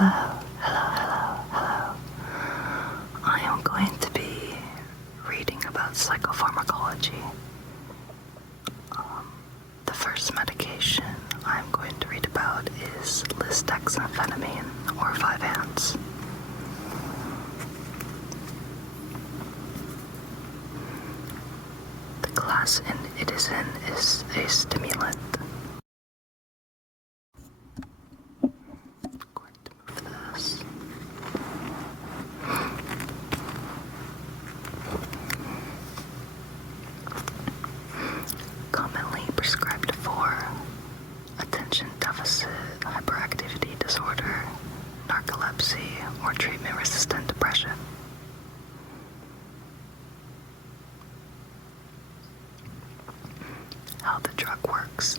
Hello. I am going to be reading about psychopharmacology. The first medication I'm going to read about is listexamfetamine, or 5-ANS. The class it is in is a stimulant. Commonly prescribed for attention deficit hyperactivity disorder, narcolepsy, or treatment-resistant depression. How the drug works.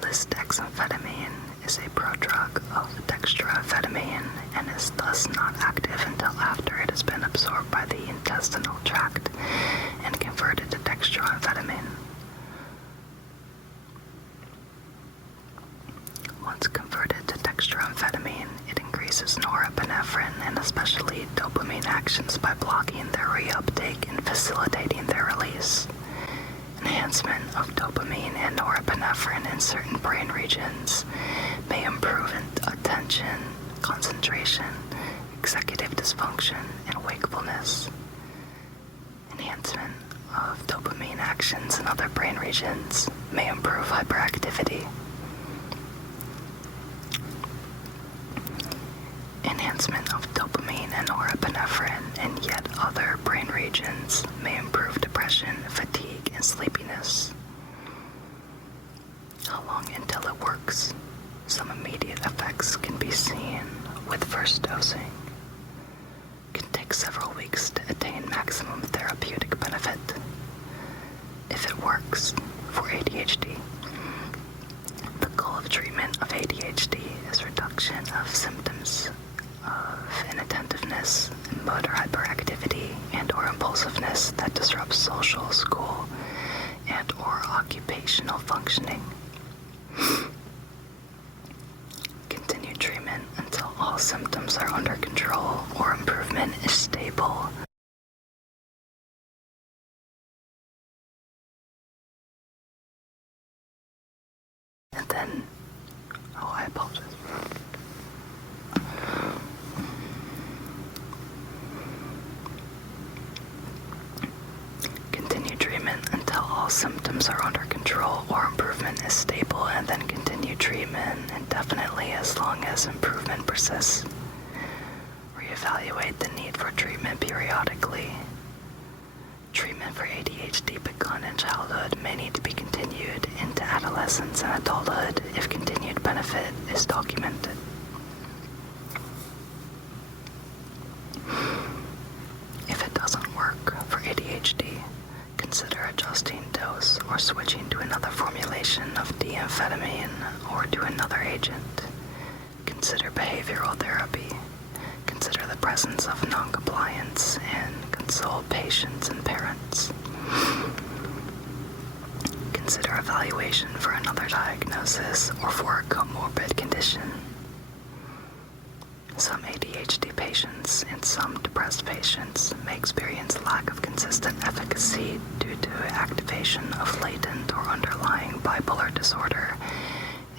Listex-amphetamine is a prodrug of dextroamphetamine and is thus not active until after it has been absorbed by the intestinal tract and converted to dextroamphetamine. Once converted to dextroamphetamine, it increases norepinephrine and especially dopamine actions by blocking their reuptake and facilitating their release. Enhancement of dopamine and norepinephrine in certain brain regions may improve attention, concentration, executive dysfunction, and wakefulness. Enhancement of dopamine actions in other brain regions may improve hyperactivity. Enhancement of dopamine and norepinephrine in yet other brain regions may improve depression, fatigue, and sleepiness. How long until it works? Some immediate effects can be seen with first dosing. It can take several weeks to attain maximum therapeutic benefit. If it works for ADHD, the goal of treatment of ADHD is reduction of symptoms of inattentiveness, motor hyperactivity, and or impulsiveness that disrupts social, school, and or occupational functioning. Continue treatment until all symptoms are under control or improvement is stable. And then, I apologize. Continue treatment until all symptoms are under control or improvement is stable, and then continue treatment indefinitely as long as improvement persists. Reevaluate the need for treatment periodically. Treatment for ADHD begun in childhood may need to be continued into adolescence and adulthood if continued benefit is documented. If it doesn't work for ADHD, consider adjusting dose or switching to another formulation of D-amphetamine or to another agent. Consider behavioral therapy. Consider the presence of noncompliance and consult patients and parents. Consider evaluation for another diagnosis or for a comorbid condition. Some ADHD patients and some depressed patients may experience lack of consistent efficacy due to activation of latent or underlying bipolar disorder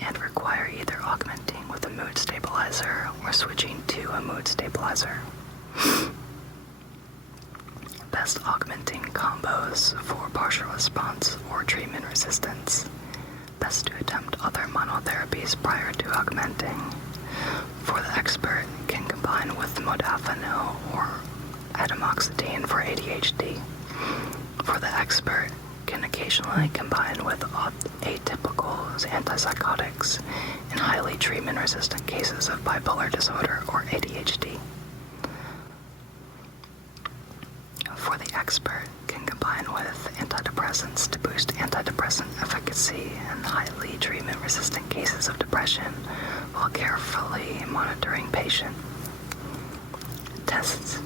and require either augmenting with a mood stabilizer or switching to a mood stabilizer. Best augmenting combos for partial response or treatment resistance. Best to attempt other monotherapies prior to augmenting. For the expert, can combine with modafinil or atomoxetine for ADHD. For the expert, can occasionally combine with atypical antipsychotics in highly treatment-resistant cases of bipolar disorder or ADHD. For the expert, can combine with antidepressants to boost antidepressant efficacy in highly treatment-resistant cases of depression while carefully monitoring patient. Tests.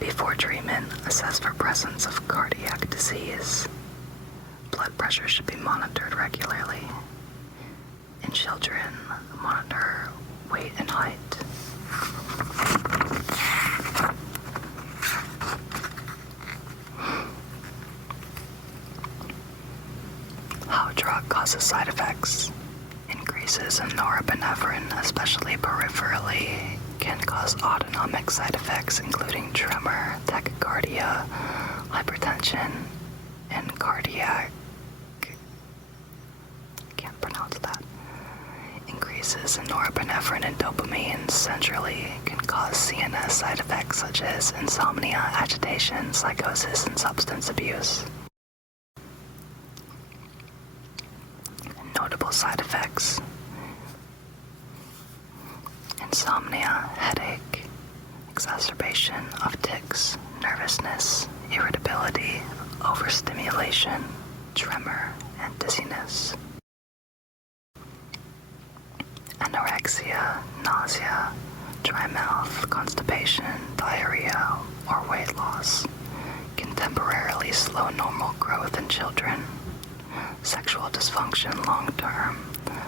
Before treatment, assess for presence of cardiac disease. Blood pressure should be monitored regularly. In children, monitor weight and height. How a drug causes side effects. Increases in norepinephrine, especially peripherally, can cause autonomic side effects including tremor, tachycardia, hypertension, and cardiac. Can't pronounce that. Increases in norepinephrine and dopamine centrally can cause CNS side effects such as insomnia, agitation, psychosis, and substance abuse. Notable side effects: insomnia, headache, exacerbation of tics, nervousness, irritability, overstimulation, tremor, and dizziness. Anorexia, nausea, dry mouth, constipation, diarrhea, or weight loss can temporarily slow normal growth in children. Sexual dysfunction long-term,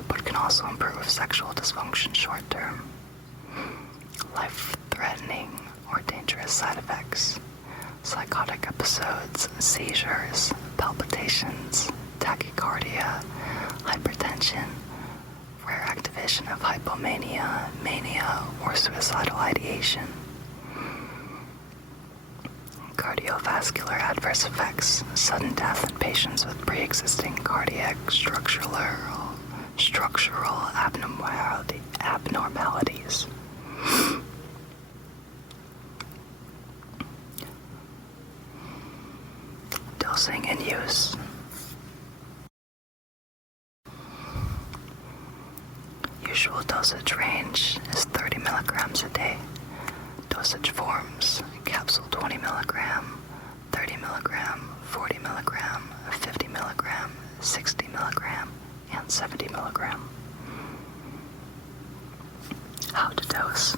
but can also improve sexual dysfunction short-term. Life-threatening or dangerous side effects: psychotic episodes, seizures, palpitations, tachycardia, hypertension, rare activation of hypomania, mania, or suicidal ideation. Cardiovascular adverse effects: sudden death in patients with pre-existing cardiac structural abnormalities. Dosing and use. Usual dosage range is 30 milligrams a day. Dosage forms: capsule 20 milligram, 30 milligram, 40 milligram, 50 milligram, 60 milligram, and 70 milligram. How to dose.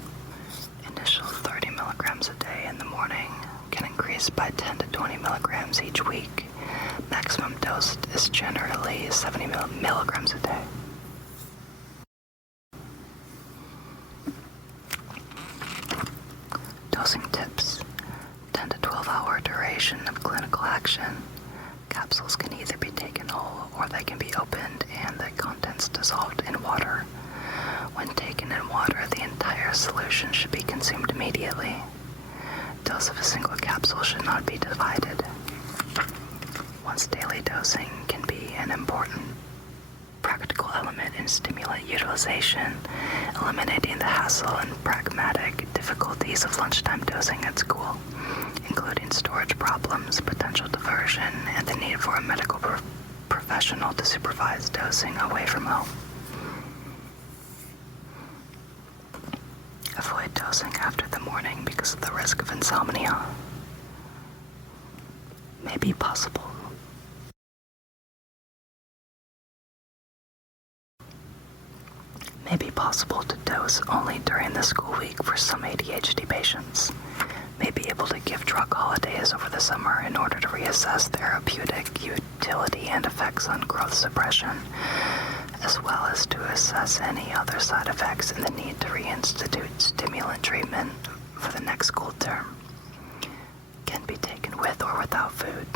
Initial 30 milligrams a day in the morning can increase by 10 to 20 milligrams each week. Maximum dose is generally 70 milligrams a day. Dosing tips: 10 to 12 hour duration of clinical action. Capsules can either be taken whole or they can be opened and the contents dissolved in water. When taken in water, the entire solution should be consumed immediately. Dose of a single capsule should not be divided. Once daily dosing can be an important practical element in stimulant utilization, eliminating the hassle and pragmatic difficulties of lunchtime dosing at school, including storage problems, potential diversion, and the need for a medical professional to supervise dosing away from home. Avoid dosing after the morning because of the risk of insomnia. May be possible. May be possible to dose only during the school week for some ADHD patients. May be able to give drug holidays over the summer in order to reassess therapeutic utility and effects on growth suppression, as well as to assess any other side effects and the need to reinstitute stimulant treatment for the next school term. Can be taken with or without food.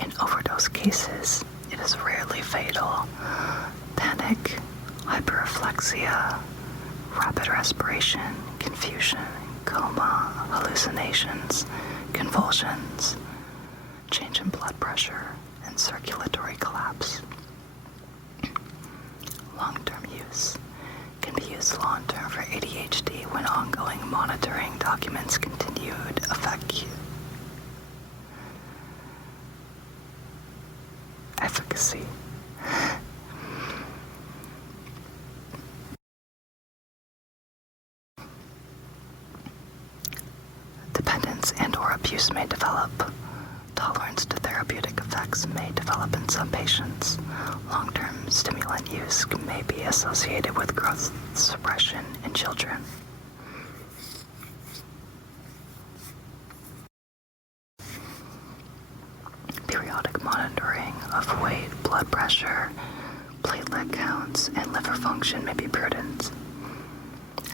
In overdose cases, it is rarely fatal. Panic, hyperreflexia, rapid respiration, confusion, coma, hallucinations, convulsions, change in blood pressure, and circulatory collapse. Long-term use can be used long-term for ADHD when ongoing monitoring documents continued effect. Efficacy. Dependence and/or abuse may develop. Tolerance to therapeutic effects may develop in some patients. Long-term stimulant use may be associated with growth suppression in children. Periodic monitoring of weight, blood pressure, platelet count, counts and liver function may be prudent.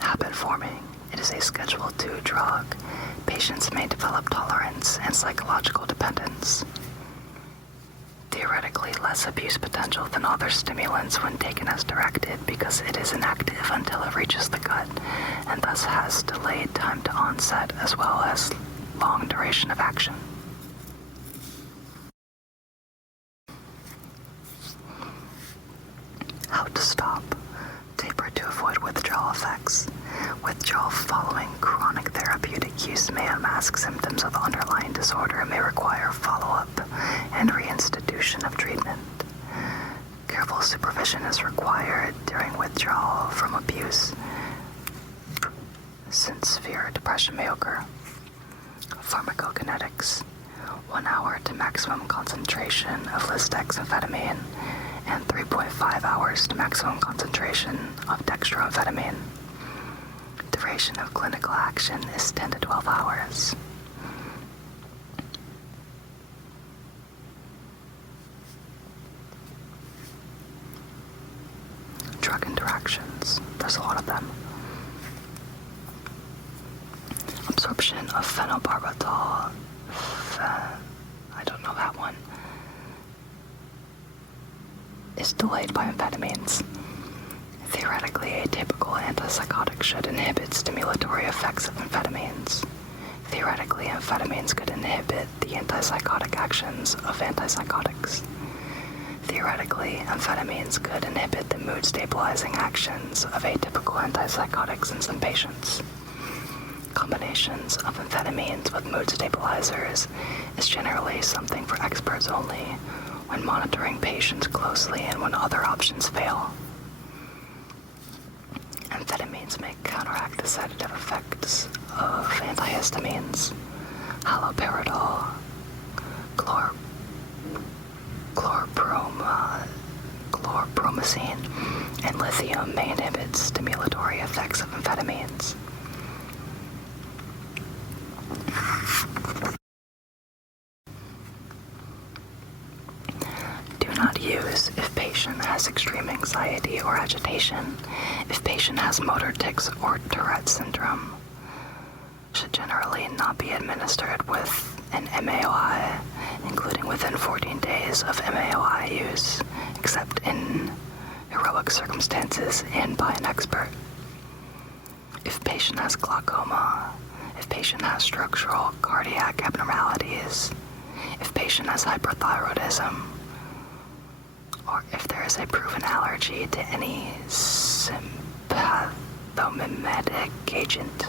Habit forming. It is a Schedule II drug. Patients may develop tolerance and psychological dependence. Theoretically less abuse potential than other stimulants when taken as directed because it is inactive until it reaches the gut and thus has delayed time to onset as well as long duration of action. How to stop. Taper to avoid withdrawal effects. Withdrawal following chronic therapeutic use may unmask symptoms of underlying disorder and may require follow-up and reinstitution of treatment. Careful supervision is required during withdrawal from abuse, since severe depression may occur. Pharmacokinetics. 1 hour to maximum concentration of listex-amphetamine and 3.5 hours to maximum concentration of dextroamphetamine. Duration of clinical action is 10 to 12 hours. Drug interactions. There's a lot of them. Absorption of phenobarbital. I don't know that one. Is delayed by amphetamines. Theoretically, a typical antipsychotic should inhibit stimulatory effects of amphetamines. Theoretically, amphetamines could inhibit the antipsychotic actions of antipsychotics. Theoretically, amphetamines could inhibit the mood-stabilizing actions of atypical antipsychotics in some patients. Combinations of amphetamines with mood stabilizers is generally something for experts only when monitoring patients closely and when other options fail. Amphetamines may counteract the sedative effects of antihistamines. Haloperidol, chlorpromazine, and lithium may inhibit stimulatory effects of amphetamines. Do not use if patient has extreme anxiety or agitation, if patient has motor tics or Tourette syndrome. Should generally not be administered with an MAOI, including within 14 days of MAOI use, except in heroic circumstances and by an expert. If patient has glaucoma, if patient has structural cardiac abnormalities, if patient has hyperthyroidism, or if there is a proven allergy to any sympathomimetic agent.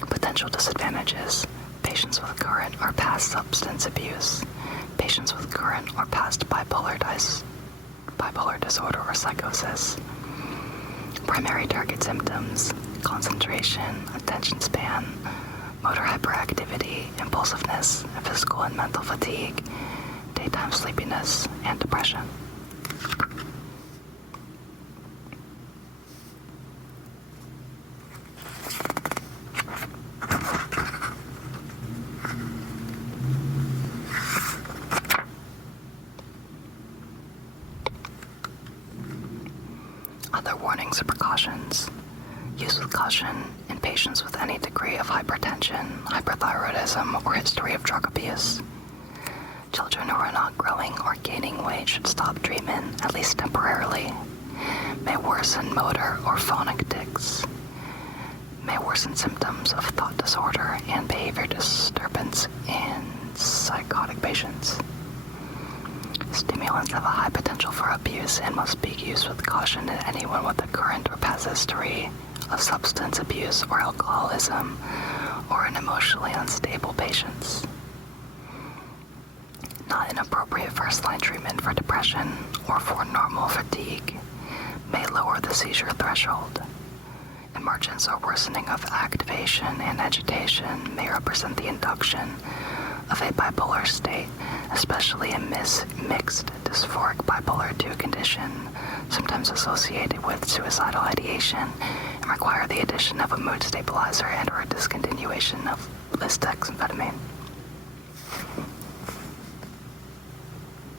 Potential disadvantages. Patients with current or past substance abuse. Patients with current or past bipolar disorder or psychosis. Primary target symptoms: concentration, attention span, motor hyperactivity, impulsiveness, physical and mental fatigue, daytime sleepiness, and depression. Other warnings or precautions. Use with caution in patients with any degree of hypertension, hyperthyroidism, or history of drug abuse. Children who are not growing or gaining weight should stop treatment, at least temporarily. May worsen motor or phonic tics. May worsen symptoms of thought disorder and behavior disturbance in psychotic patients. Stimulants have a high potential for abuse and must be used with caution in anyone with a current or past history of substance abuse or alcoholism or in emotionally unstable patients. Not inappropriate first-line treatment for depression or for normal fatigue may lower the seizure threshold. Emergence or worsening of activation and agitation may represent the induction of a bipolar state, especially a mixed dysphoric bipolar II condition, sometimes associated with suicidal ideation, and require the addition of a mood stabilizer and or a discontinuation of listex-amphetamine.